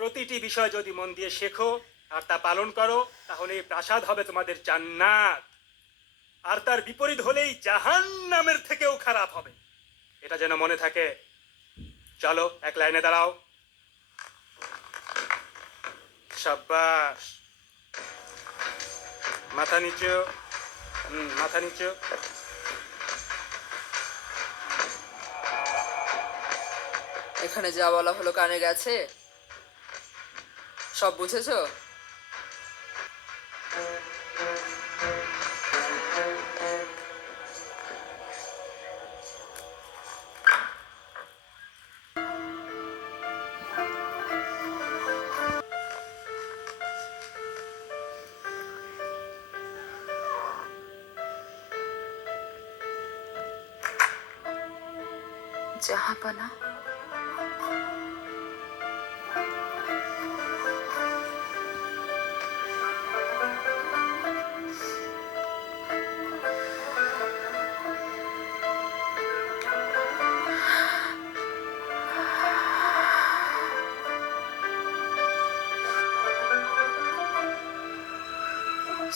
প্রতিটি বিষয় যদি মন দিয়ে শেখো আর তা পালন করো, তাহলে এই প্রাসাদ হবে তোমাদের জান্নাত। আর তার বিপরীত হলেই জাহান্নামের থেকেও খারাপ হবে। এটা যেন মনে থাকে। চলো, এক লাইনে দাঁড়াও। সাব্বাস। মাথা নিচু। মাথা নিচু। এখানে যা বলা হলো কানে গেছে? সব বুঝেছো? জাহাপানা,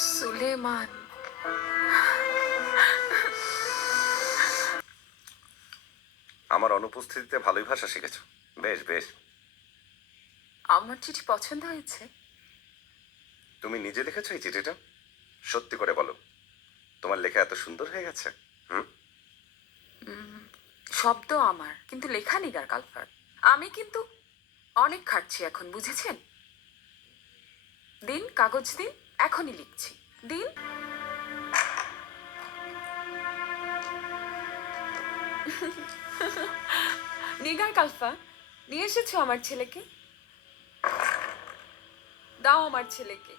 সুলেমান। আমার অনুপস্থিতিতে ভালোই ভাষা শিখেছো। বেশ বেশ। আমার চিঠি পছন্দ হয়েছে? তুমি নিজে লিখেছো এই চিঠিটা? সত্যি করে বলো, তোমার লেখা এত সুন্দর হয়ে গেছে? শব্দ আমার, কিন্তু লেখা নিগার কালফার। আমি কিন্তু অনেক খাটছি এখন, বুঝেছেন? দিন, কাগজ দিন, এখনই লিখছি। দিন। নিগার কালফা, নিয়ে এসেছো আমার ছেলেকে? দাও আমার ছেলেকে।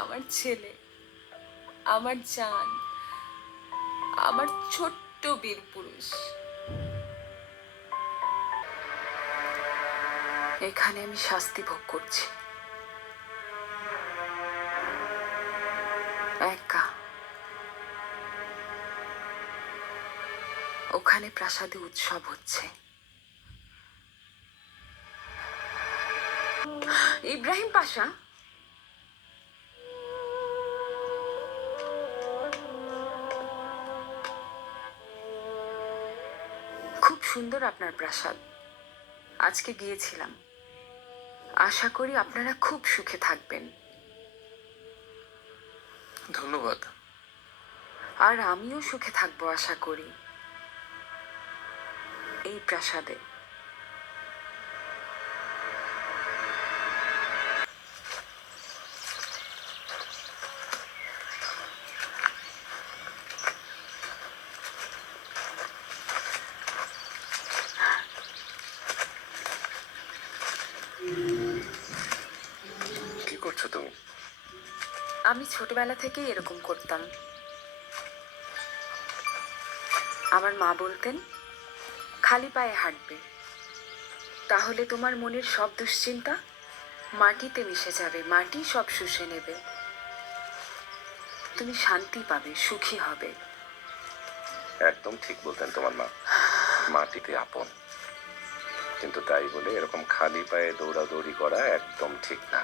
আমার ছেলে, আমার জান, আমার ছোট্ট বীর পুরুষ। এখানে আমি শাস্তি ভোগ করছি, একা। ওখানে প্রাসাদে উৎসব হচ্ছে। ইব্রাহিম পাশা, খুব সুন্দর আপনার প্রাসাদ। আজকে গিয়েছিলাম। আশা করি আপনারা খুব সুখে থাকবেন। ধন্যবাদ। আর আমিও সুখে থাকবো আশা করি এই প্রাসাদে। কি করছো তুমি? আমি ছোটবেলা থেকেই এরকম করতাম। আমার মা বলতেন, খালি পায়ে হাঁটবে, তাহলে তোমার মনের সব দুশ্চিন্তা মাটিতে মিশে যাবে, মাটি সব শুষে নেবে, তুমি শান্তি পাবে, সুখী হবে। একদম ঠিক বলতেন তোমার মা। মাটিতে আপন। কিন্তু তাই বলে এরকম খালি পায়ে দৌড়াদৌড়ি করা একদম ঠিক না।